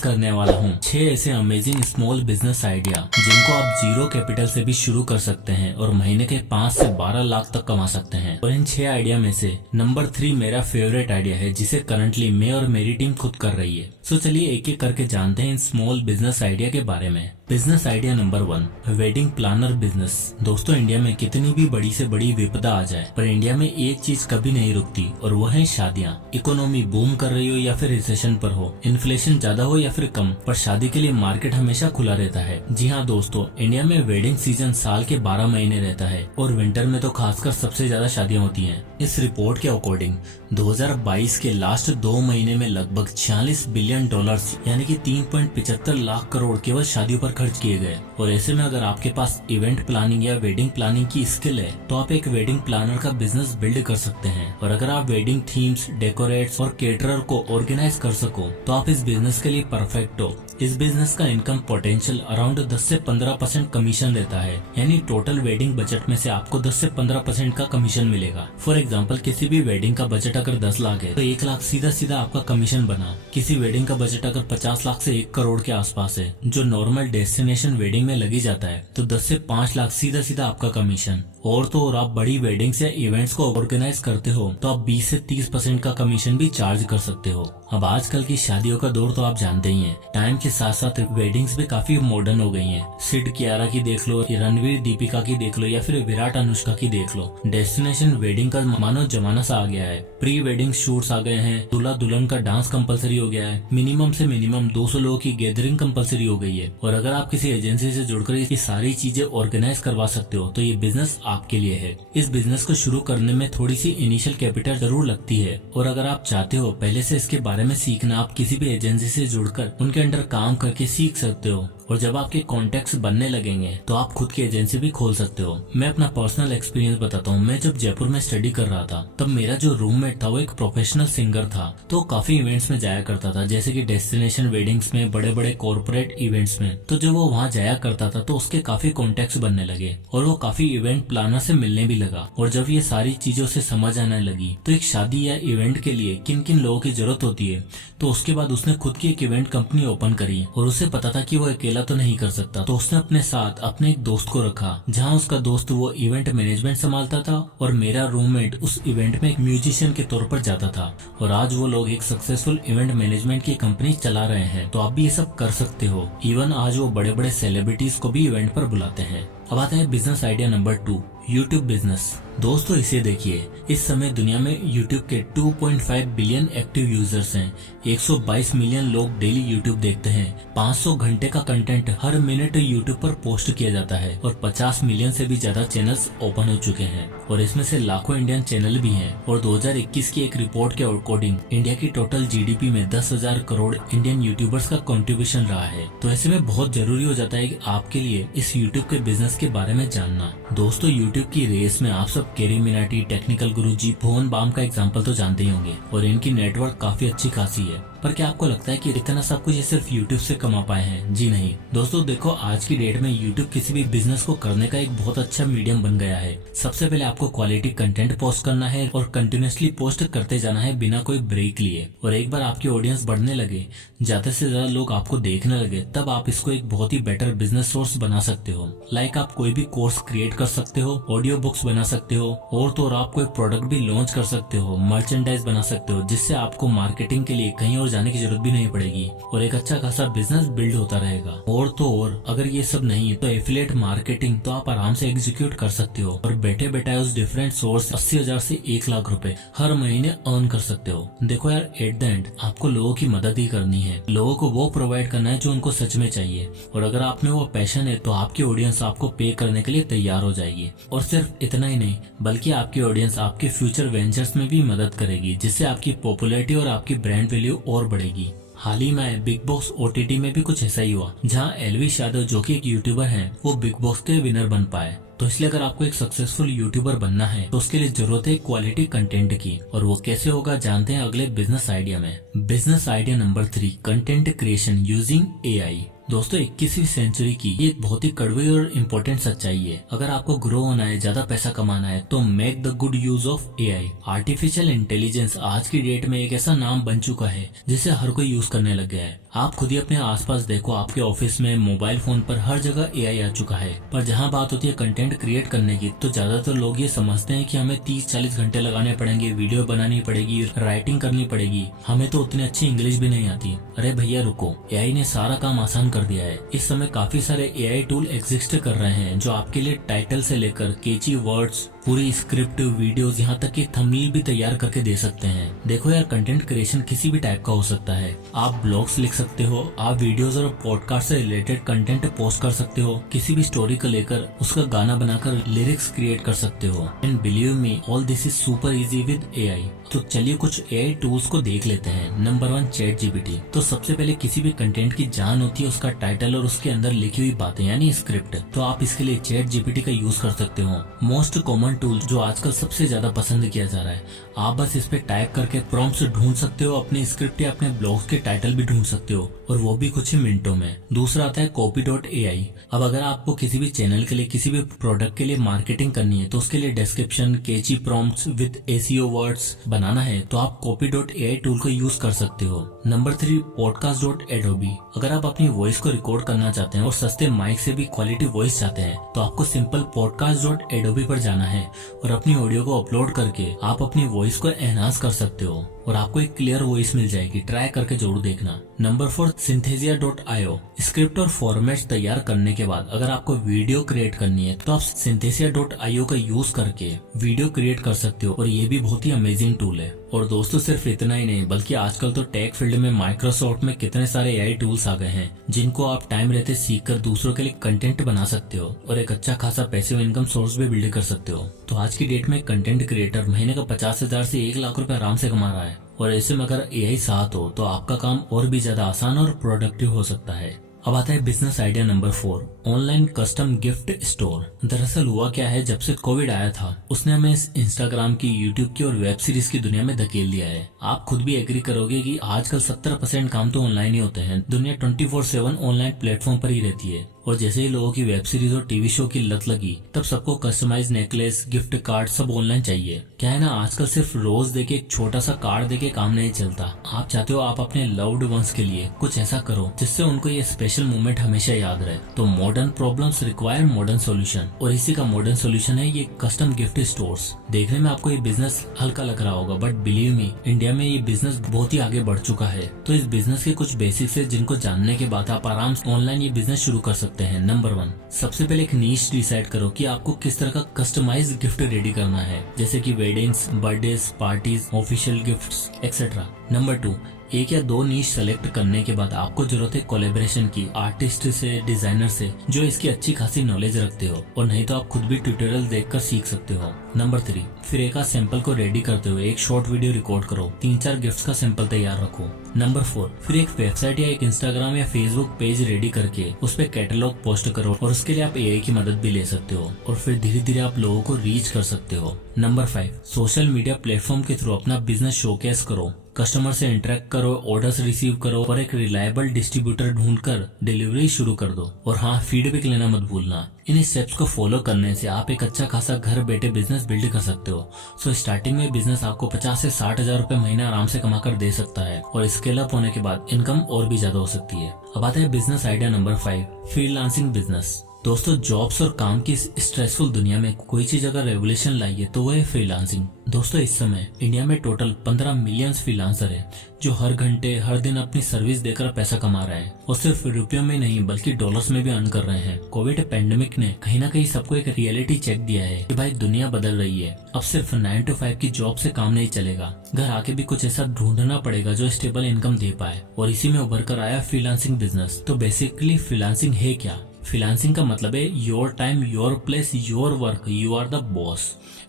करने वाला हूँ 6 ऐसे अमेजिंग स्मॉल बिजनेस आइडिया जिनको आप जीरो कैपिटल से भी शुरू कर सकते हैं और महीने के 5 से 12 लाख तक कमा सकते हैं। और इन 6 आइडिया में से नंबर 3 मेरा फेवरेट आइडिया है जिसे करंटली मैं और मेरी टीम खुद कर रही है। सो चलिए एक एक करके जानते हैं इन स्मॉल बिजनेस आइडिया के बारे में। Business idea number 1, wedding planner business. दोस्तों इंडिया में कितनी भी बड़ी से बड़ी विपदा आ जाए पर इंडिया में एक चीज कभी नहीं रुकती और वो है शादियाँ। इकोनॉमी बूम कर रही हो या फिर रिसेशन पर हो, इन्फ्लेशन ज्यादा हो या फिर कम, पर शादी के लिए मार्केट हमेशा खुला रहता है। जी हाँ दोस्तों, इंडिया में वेडिंग सीजन साल के 12 महीने रहता है और विंटर में तो खासकर सबसे ज्यादा शादियाँ होती हैं। इस रिपोर्ट के अकॉर्डिंग 2022 के लास्ट 2 महीने में लगभग 46 बिलियन डॉलर्स यानी कि 3.75 लाख करोड़ केवल शादियों पर खर्च किए गए। और ऐसे में अगर आपके पास इवेंट प्लानिंग या वेडिंग प्लानिंग की स्किल है तो आप एक वेडिंग प्लानर का बिजनेस बिल्ड कर सकते हैं। और अगर आप वेडिंग थीम्स, डेकोरेट्स और केटरर को ऑर्गेनाइज कर सको तो आप इस बिजनेस के लिए परफेक्ट हो। इस बिजनेस का इनकम पोटेंशियल अराउंड 10 से 15% कमीशन रहता है, यानी टोटल वेडिंग बजट में से आपको 10 से 15% का कमीशन मिलेगा। फॉर एग्जांपल किसी भी वेडिंग का बजट अगर 10 लाख है तो 1 लाख सीधा सीधा आपका कमीशन बना। किसी वेडिंग का बजट अगर 50 लाख से 1 करोड़ के आसपास है जो नॉर्मल डेस्टिनेशन वेडिंग में लगी जाता है तो 10 से 5 लाख सीधा सीधा आपका कमीशन। और तो और आप बड़ी वेडिंग्स या इवेंट्स को ऑर्गेनाइज करते हो तो आप 20 से 30% का कमीशन भी चार्ज कर सकते हो। अब आजकल की शादियों का दौर तो आप जानते ही हैं। टाइम के साथ साथ वेडिंग्स भी काफी मॉडर्न हो गई हैं। सिड कियारा की देख लो, रणवीर दीपिका की देख लो या फिर विराट अनुष्का की देख लो। डेस्टिनेशन वेडिंग का मानो जमाना सा आ गया है। प्री वेडिंग शूट्स आ गए हैं, दूल्हा दुल्हन का डांस कंपलसरी हो गया है, मिनिमम से मिनिमम 200 लोगों की गैदरिंग कंपलसरी हो गई है। और अगर आप किसी एजेंसी से जुड़कर ये सारी चीजें ऑर्गेनाइज करवा सकते हो तो ये बिजनेस आपके लिए है। इस बिजनेस को शुरू करने में थोड़ी सी इनिशियल कैपिटल जरूर लगती है और अगर आप चाहते हो पहले से इसके बारे में सीखना, आप किसी भी एजेंसी से जुड़कर उनके अंडर काम करके सीख सकते हो। और जब आपके कॉन्टेक्ट्स बनने लगेंगे तो आप खुद की एजेंसी भी खोल सकते हो। मैं अपना पर्सनल एक्सपीरियंस बताता हूँ। मैं जब जयपुर में स्टडी कर रहा था तब मेरा जो रूममेट था वो एक प्रोफेशनल सिंगर था, तो काफी इवेंट्स में जाया करता था, जैसे कि डेस्टिनेशन वेडिंग्स में, बड़े बड़े कॉर्पोरेट इवेंट्स में। तो जब वो वहाँ जाया करता था तो उसके काफी कॉन्टेक्ट्स बनने लगे और वो काफी इवेंट प्लानर से मिलने भी लगा। और जब ये सारी चीजों से समझ आने लगी तो एक शादी या इवेंट के लिए किन किन लोगों की जरूरत होती है, तो उसके बाद उसने खुद की एक इवेंट कंपनी ओपन करी। और उसे पता था कि वो अकेला तो नहीं कर सकता, तो उसने अपने साथ अपने एक दोस्त को रखा, जहां उसका दोस्त वो इवेंट मैनेजमेंट संभालता था और मेरा रूममेट उस इवेंट में एक म्यूजिशियन के तौर पर जाता था। और आज वो लोग एक सक्सेसफुल इवेंट मैनेजमेंट की कंपनी चला रहे हैं। तो आप भी ये सब कर सकते हो। इवन आज वो बड़े बड़े सेलिब्रिटीज को भी इवेंट पर बुलाते हैं। अब आते हैं business idea number 2, YouTube business. दोस्तों इसे देखिए, इस समय दुनिया में यूट्यूब के 2.5 बिलियन एक्टिव यूजर्स हैं। 122 मिलियन लोग डेली यूट्यूब देखते हैं। 500 घंटे का कंटेंट हर मिनट यूट्यूब पर पोस्ट किया जाता है और 50 मिलियन से भी ज्यादा चैनल्स ओपन हो चुके हैं और इसमें से लाखों इंडियन चैनल भी हैं। और 2021 की एक रिपोर्ट के अकॉर्डिंग इंडिया की टोटल जीडीपी में 10,000 करोड़ इंडियन यूट्यूबर्स का कंट्रीब्यूशन रहा है। तो ऐसे में बहुत जरूरी हो जाता है कि आपके लिए इस यूट्यूब के बिजनेस के बारे में जानना। दोस्तों यूट्यूब की रेस में आप सब केरी मिनाटी, टेक्निकल गुरुजी, भुवन बाम का एग्जांपल तो जानते ही होंगे और इनकी नेटवर्क काफी अच्छी खासी है। पर क्या आपको लगता है कि इतना सब कुछ ये सिर्फ यूट्यूब से कमा पाए हैं? जी नहीं दोस्तों, देखो आज की डेट में यूट्यूब किसी भी बिजनेस को करने का एक बहुत अच्छा मीडियम बन गया है। सबसे पहले आपको क्वालिटी कंटेंट पोस्ट करना है और कंटिन्यूसली पोस्ट करते जाना है बिना कोई ब्रेक लिए। और एक बार आपकी ऑडियंस बढ़ने लगे, ज्यादा से ज्यादा लोग आपको देखने लगे, तब आप इसको एक बहुत ही बेटर बिजनेस सोर्स बना सकते हो। लाइक आप कोई भी कोर्स क्रिएट कर सकते हो, ऑडियो बुक्स बना सकते हो और तो और आप कोई प्रोडक्ट भी लॉन्च कर सकते हो, मर्चेंडाइज बना सकते हो, जिससे आपको मार्केटिंग के लिए कहीं और जाने की जरूरत भी नहीं पड़ेगी और एक अच्छा खासा बिजनेस बिल्ड होता रहेगा। और तो और अगर ये सब नहीं है तो एफिलिएट मार्केटिंग तो आप आराम से एग्जीक्यूट कर सकते हो और बैठे बैठे उस डिफरेंट सोर्स 80,000 से 1 लाख रुपए हर महीने अर्न कर सकते हो। देखो यार, एट द एंड आपको लोगों की मदद ही करनी है, लोगों को वो प्रोवाइड करना है जो उनको सच में चाहिए। और अगर आप में वो पैशन है तो आपकी ऑडियंस आपको पे करने के लिए तैयार हो जाएगी। और सिर्फ इतना ही नहीं, बल्कि आपकी ऑडियंस आपके फ्यूचर वेंचर्स में भी मदद करेगी, जिससे आपकी पॉपुलैरिटी और आपकी ब्रांड वैल्यू और बढ़ेगी। हाल ही में बिग बॉस ओटीटी में भी कुछ ऐसा ही हुआ, जहां एलविश यादव जो कि एक यूट्यूबर हैं, वो बिग बॉस के विनर बन पाए। तो इसलिए अगर आपको एक सक्सेसफुल यूट्यूबर बनना है तो उसके लिए जरूरत है क्वालिटी कंटेंट की। और वो कैसे होगा जानते हैं अगले बिजनेस आइडिया में। Business idea number 3, content creation using AI. दोस्तों 21वीं सेंचुरी की ये एक बहुत ही कड़वी और इम्पोर्टेंट सच्चाई है। अगर आपको ग्रो होना है, ज्यादा पैसा कमाना है, तो make the good use of AI. Artificial intelligence आज की डेट में एक ऐसा नाम बन चुका है जिसे हर कोई यूज करने लग गया है। आप खुद ही अपने आसपास देखो, आपके ऑफिस में, मोबाइल फोन पर हर जगह एआई आ चुका है। पर जहाँ बात होती है कंटेंट क्रिएट करने की, तो ज्यादातर लोग ये समझते हैं कि हमें 30-40 घंटे लगाने पड़ेंगे, वीडियो बनानी पड़ेगी, राइटिंग करनी पड़ेगी, हमें तो उतनी अच्छी इंग्लिश भी नहीं आती। अरे भैया रुको, एआई ने सारा काम आसान कर दिया है। इस समय काफी सारे एआई टूल एग्जिस्ट कर रहे हैं जो आपके लिए टाइटल से लेकर कैची वर्ड्स, पूरी स्क्रिप्ट, वीडियोस, यहाँ तक कि थंबनेल भी तैयार करके दे सकते हैं। देखो यार, कंटेंट क्रिएशन किसी भी टाइप का हो सकता है। आप ब्लॉग्स लिख सकते हो, आप वीडियोस और पॉडकास्ट से रिलेटेड कंटेंट पोस्ट कर सकते हो, किसी भी स्टोरी को लेकर उसका गाना बनाकर लिरिक्स क्रिएट कर सकते हो। And believe me, all this is super easy with AI. तो चलिए कुछ एआई टूल्स को देख लेते हैं। Number 1, chat GPT. तो सबसे पहले किसी भी कंटेंट की जान होती है उसका टाइटल और उसके अंदर लिखी हुई बातें यानी स्क्रिप्ट। तो आप इसके लिए चैट जीपीटी का यूज कर सकते हो। मोस्ट कॉमन टूल जो आजकल सबसे ज्यादा पसंद किया जा रहा है। आप बस इस पे टाइप करके प्रॉम्प्ट्स ढूंढ सकते हो, अपने स्क्रिप्ट या अपने ब्लॉग के टाइटल भी ढूंढ सकते हो, और वो भी कुछ ही मिनटों में। दूसरा आता है copy.ai। अब अगर आपको किसी भी चैनल के लिए, किसी भी प्रोडक्ट के लिए मार्केटिंग करनी है, तो उसके लिए description, catchy prompts with SEO words बनाना है, तो आप copy.ai टूल को यूज कर सकते हो। Number 3, podcast.adobe। अगर आप अपनी वॉइस को रिकॉर्ड करना चाहते हैं और सस्ते माइक से भी क्वालिटी वॉइस चाहते हैं, तो आपको सिंपल podcast.adobe पर जाना है और अपनी ऑडियो को अपलोड करके आप अपनी वॉइस को एनहांस कर सकते हो और आपको एक क्लियर वॉइस मिल जाएगी। ट्राई करके जरूर देखना। Number 4, synthesia.io। स्क्रिप्ट और फॉर्मेट्स तैयार करने के बाद अगर आपको वीडियो क्रिएट करनी है, तो आप synthesia.io का यूज करके वीडियो क्रिएट कर सकते हो और ये भी बहुत ही अमेजिंग टूल है। और दोस्तों सिर्फ इतना ही नहीं, बल्कि आजकल तो टेक फील्ड में माइक्रोसॉफ्ट में कितने सारे एआई टूल्स आ गए हैं जिनको आप टाइम रहते सीखकर दूसरों के लिए कंटेंट बना सकते हो और एक अच्छा खासा पैसिव इनकम सोर्स भी बिल्ड कर सकते हो। तो आज की डेट में कंटेंट क्रिएटर महीने का 50,000 से 1 लाख रुपए आराम से कमा रहा है। और ऐसे में अगर एआई साथ हो तो आपका काम और भी ज्यादा आसान और प्रोडक्टिव हो सकता है। अब आता है business idea number 4, online custom gift store. दरअसल हुआ क्या है, जब से कोविड आया था उसने हमें इंस्टाग्राम की, यूट्यूब की और वेब सीरीज की दुनिया में धकेल दिया है। आप खुद भी एग्री करोगे कि आजकल 70% काम तो ऑनलाइन ही होते हैं। दुनिया 24/7 ऑनलाइन प्लेटफॉर्म पर ही रहती है। और जैसे ही लोगों की वेब सीरीज और टीवी शो की लत लगी, तब सबको कस्टमाइज नेकलेस, गिफ्ट कार्ड सब ऑनलाइन चाहिए। क्या है ना, आजकल सिर्फ रोज देके एक छोटा सा कार्ड देके काम नहीं चलता। आप चाहते हो आप अपने लव्ड वंस के लिए कुछ ऐसा करो जिससे उनको ये स्पेशल मोमेंट हमेशा याद रहे। तो modern problems require modern solution, और इसी का मॉडर्न सोल्यूशन है ये कस्टम गिफ्ट स्टोर्स। देखने में आपको ये बिजनेस हल्का लग रहा होगा, बट बिलीव मी, इंडिया में ये बिजनेस बहुत ही आगे बढ़ चुका है। तो इस बिजनेस के कुछ बेसिक्स है जिनको जानने के बाद आप आराम से ऑनलाइन ये बिजनेस शुरू कर सकते हैं। नंबर 1, सबसे पहले एक नीश डिसाइड करो कि आपको किस तरह का कस्टमाइज्ड गिफ्ट रेडी करना है, जैसे कि weddings, birthdays, parties, official gifts etcetera. Number 2, 1 या 2 नीश सेलेक्ट करने के बाद आपको जरूरत है कोलैबोरेशन की, आर्टिस्ट से, डिजाइनर से जो इसकी अच्छी खासी नॉलेज रखते हो, और नहीं तो आप खुद भी ट्यूटोरियल देखकर सीख सकते हो। नंबर 3, फिर एक सैंपल को रेडी करते हुए एक शॉर्ट वीडियो रिकॉर्ड करो, 3-4 गिफ्ट्स का सैंपल तैयार रखो। नंबर 4, फिर एक वेबसाइट या एक इंस्टाग्राम या फेसबुक पेज रेडी करके उस पर कैटलॉग पोस्ट करो, और उसके लिए आप एआई की मदद भी ले सकते हो, और फिर धीरे धीरे आप लोगों को रीच कर सकते हो। नंबर 5, सोशल मीडिया प्लेटफॉर्म के थ्रू अपना बिजनेस शोकेस करो, कस्टमर से इंटरेक्ट करो, ऑर्डर्स रिसीव करो और एक रिलायबल डिस्ट्रीब्यूटर ढूंढकर डिलीवरी शुरू कर दो। और हाँ, फीडबैक लेना मत भूलना। इन स्टेप्स को फॉलो करने से आप एक अच्छा खासा घर बैठे बिजनेस बिल्ड कर सकते हो। सो स्टार्टिंग में बिजनेस आपको 50 से 60,000 रुपए महीना आराम से कमा कर दे सकता है, और स्केल अप होने के बाद इनकम और भी ज्यादा हो सकती है। अब आता है business idea number 5, freelancing business. दोस्तों जॉब्स और काम की स्ट्रेसफुल दुनिया में कोई चीज अगर रेवोल्यूशन लाई है तो वो है फ्रीलांसिंग। दोस्तों इस समय इंडिया में टोटल 15 मिलियन फ्रीलांसर है जो हर घंटे हर दिन अपनी सर्विस देकर पैसा कमा रहे हैं, और सिर्फ रुपयों में नहीं बल्कि डॉलर्स में भी अर्न कर रहे हैं। कोविड पैंडेमिक ने कहीं ना कहीं सबको एक रियलिटी चेक दिया है कि भाई दुनिया बदल रही है। अब सिर्फ 9 to 5 की जॉब से काम नहीं चलेगा, घर आके भी कुछ ऐसा ढूंढना पड़ेगा जो स्टेबल इनकम दे पाए, और इसी में उभर कर आया फ्रीलांसिंग बिजनेस। तो बेसिकली फ्रीलांसिंग है क्या? फ्रीलांसिंग का मतलब है your time, your place, your work, you are the boss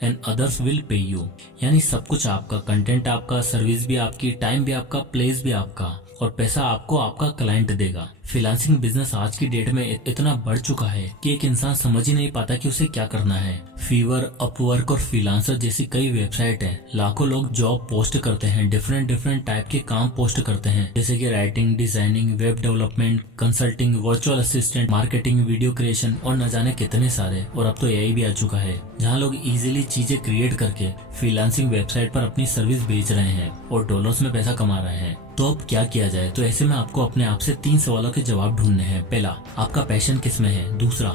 and others will pay you. यानी सब कुछ आपका, कंटेंट आपका, सर्विस भी आपकी, टाइम भी आपका, प्लेस भी आपका, और पैसा आपको आपका क्लाइंट देगा। फ्रीलांसिंग बिजनेस आज की डेट में इतना बढ़ चुका है कि एक इंसान समझ ही नहीं पाता कि उसे क्या करना है। फीवर, अपवर्क और फ्रीलांसर जैसी कई वेबसाइट हैं। लाखों लोग जॉब पोस्ट करते हैं, डिफरेंट टाइप के काम पोस्ट करते हैं, जैसे कि writing, designing, web development, consulting, virtual assistant, marketing, video creation और न जाने कितने सारे। और अब तो एआई भी आ चुका है, जहाँ लोग इजीली चीजें क्रिएट करके फ्रीलांसिंग वेबसाइट पर अपनी सर्विस बेच रहे हैं और डॉलर्स में पैसा कमा रहे हैं। तो अब क्या किया जाए? तो ऐसे में आपको अपने आप से 3 सवालों के जवाब ढूंढने हैं। पहला, आपका पैशन किस में है? दूसरा,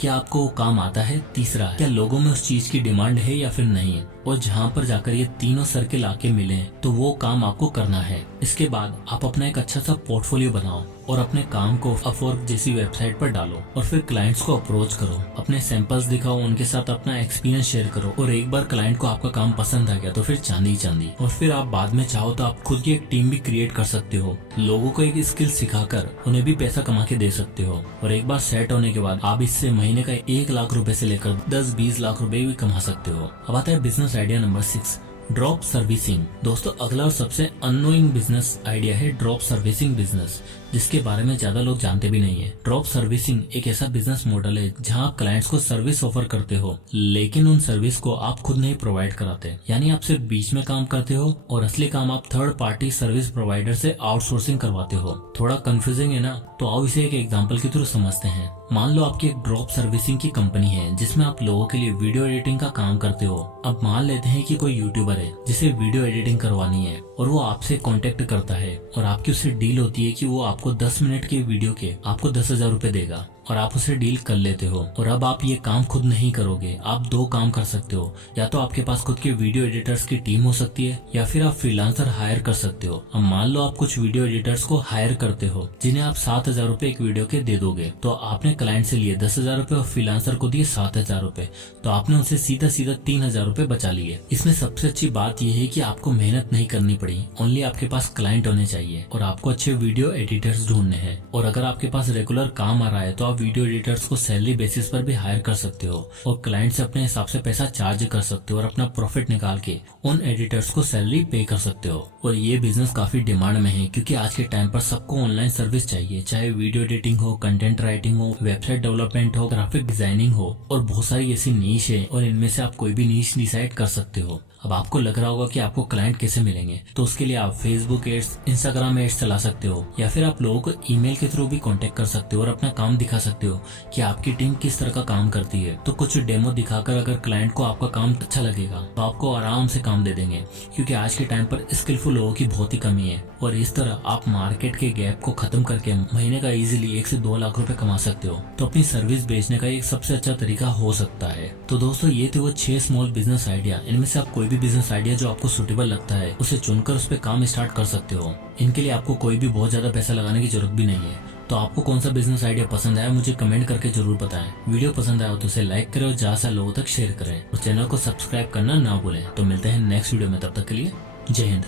क्या आपको वो काम आता है? तीसरा, क्या लोगों में उस चीज की डिमांड है या फिर नहीं? और जहाँ पर जाकर ये तीनों सर्किल आके मिले तो वो काम आपको करना है। इसके बाद आप अपना एक अच्छा सा पोर्टफोलियो बनाओ और अपने काम को अपवर्क जैसी वेबसाइट पर डालो और फिर क्लाइंट्स को अप्रोच करो, अपने सैंपल्स दिखाओ, उनके साथ अपना एक्सपीरियंस शेयर करो। और एक बार क्लाइंट को आपका काम पसंद आ गया तो फिर चांदी चांदी। और फिर आप बाद में चाहो तो आप खुद की एक टीम भी क्रिएट कर सकते हो, लोगों को एक स्किल सिखाकर उन्हें भी पैसा कमा के दे सकते हो। और एक बार सेट होने के बाद आप इससे महीने का 1 लाख रुपए से लेकर 10-20 लाख रुपए भी कमा सकते हो। अब आता है business idea number 6, drop servicing. दोस्तों, अगला और सबसे अननोइंग बिजनेस आइडिया है ड्रॉप सर्विसिंग बिजनेस, जिसके बारे में ज्यादा लोग जानते भी नहीं है। ड्रॉप सर्विसिंग एक ऐसा बिजनेस मॉडल है जहां आप क्लाइंट्स को सर्विस ऑफर करते हो, लेकिन उन सर्विस को आप खुद नहीं प्रोवाइड कराते। यानी आप सिर्फ बीच में काम करते हो और असली काम आप थर्ड पार्टी सर्विस प्रोवाइडर से आउटसोर्सिंग करवाते हो। थोड़ा कंफ्यूजिंग है ना? तो आओ इसे एक एग्जांपल के थ्रू समझते हैं। मान लो आपकी एक ड्रॉप सर्विसिंग की कंपनी है जिसमें आप लोगों के लिए वीडियो एडिटिंग का काम करते हो। अब मान लेते हैं कि कोई यूट्यूबर है जिसे वीडियो एडिटिंग करवानी है और वो आपसे कांटेक्ट करता है और आपकी उससे डील होती है कि वो आपको 10 मिनट के वीडियो के आपको 10,000 रुपए देगा और आप उसे डील कर लेते हो। और अब आप ये काम खुद नहीं करोगे, आप 2 काम कर सकते हो। या तो आपके पास खुद के वीडियो एडिटर्स की टीम हो सकती है या फिर आप फ्रीलांसर हायर कर सकते हो। अब मान लो आप कुछ वीडियो एडिटर्स को हायर करते हो जिन्हें आप 7,000 रुपए एक वीडियो के दे दोगे, तो आपने क्लाइंट से लिए 10,000 रुपए और फ्रीलांसर को दिए 7,000 रुपए, तो आपने उनसे सीधा 3,000 रुपए बचा लिए। इसमें सबसे अच्छी बात यह है कि आपको मेहनत नहीं करनी पड़ी, ओनली आपके पास क्लाइंट होने चाहिए और आपको अच्छे वीडियो एडिटर्स ढूंढने हैं। और अगर आपके पास रेगुलर काम आ रहा है तो आप वीडियो एडिटर्स को सैलरी बेसिस पर भी हायर कर सकते हो और क्लाइंट से अपने हिसाब से पैसा चार्ज कर सकते हो और अपना प्रॉफिट निकाल के उन एडिटर्स को सैलरी पे कर सकते हो। और ये बिजनेस काफी डिमांड में है क्योंकि आज के टाइम पर सबको ऑनलाइन सर्विस चाहिए, चाहे वीडियो एडिटिंग हो, कंटेंट राइटिंग हो, वेबसाइट डेवलपमेंट हो, ग्राफिक डिजाइनिंग हो, और बहुत सारी ऐसी नीश है और इनमें से आप कोई भी नीश डिसाइड कर सकते हो। अब आपको लग रहा होगा कि आपको क्लाइंट कैसे मिलेंगे, तो उसके लिए आप फेसबुक एड्स, इंस्टाग्राम एड्स चला सकते हो या फिर आप लोगों को ईमेल के थ्रू भी कांटेक्ट कर सकते हो और अपना काम दिखा सकते हो कि आपकी टीम किस तरह का काम करती है। तो कुछ डेमो दिखाकर अगर क्लाइंट को आपका काम अच्छा लगेगा तो आपको आराम से काम दे देंगे, क्योंकि आज के टाइम पर स्किलफुल लोगों की बहुत ही कमी है। और इस तरह आप मार्केट के गैप को खत्म करके महीने का इजीली 1 से 2 लाख रुपए कमा सकते हो। तो अपनी सर्विस बेचने का एक सबसे अच्छा तरीका हो सकता है। तो दोस्तों, ये थे वो 6 स्मॉल बिजनेस आइडिया। इनमें से आप कोई भी बिजनेस आइडिया जो आपको सुटेबल लगता है उसे चुनकर उस पर काम स्टार्ट कर सकते हो। इनके लिए आपको कोई भी बहुत ज्यादा पैसा लगाने की जरूरत भी नहीं है। तो आपको कौन सा बिजनेस आइडिया पसंद आया मुझे कमेंट करके जरूर बताएं। वीडियो पसंद आया तो उसे लाइक करें और ज्यादा से लोगों तक शेयर करें और चैनल को सब्सक्राइब करना ना भूलें। तो मिलते हैं नेक्स्ट वीडियो में, तब तक के लिए जय हिंद।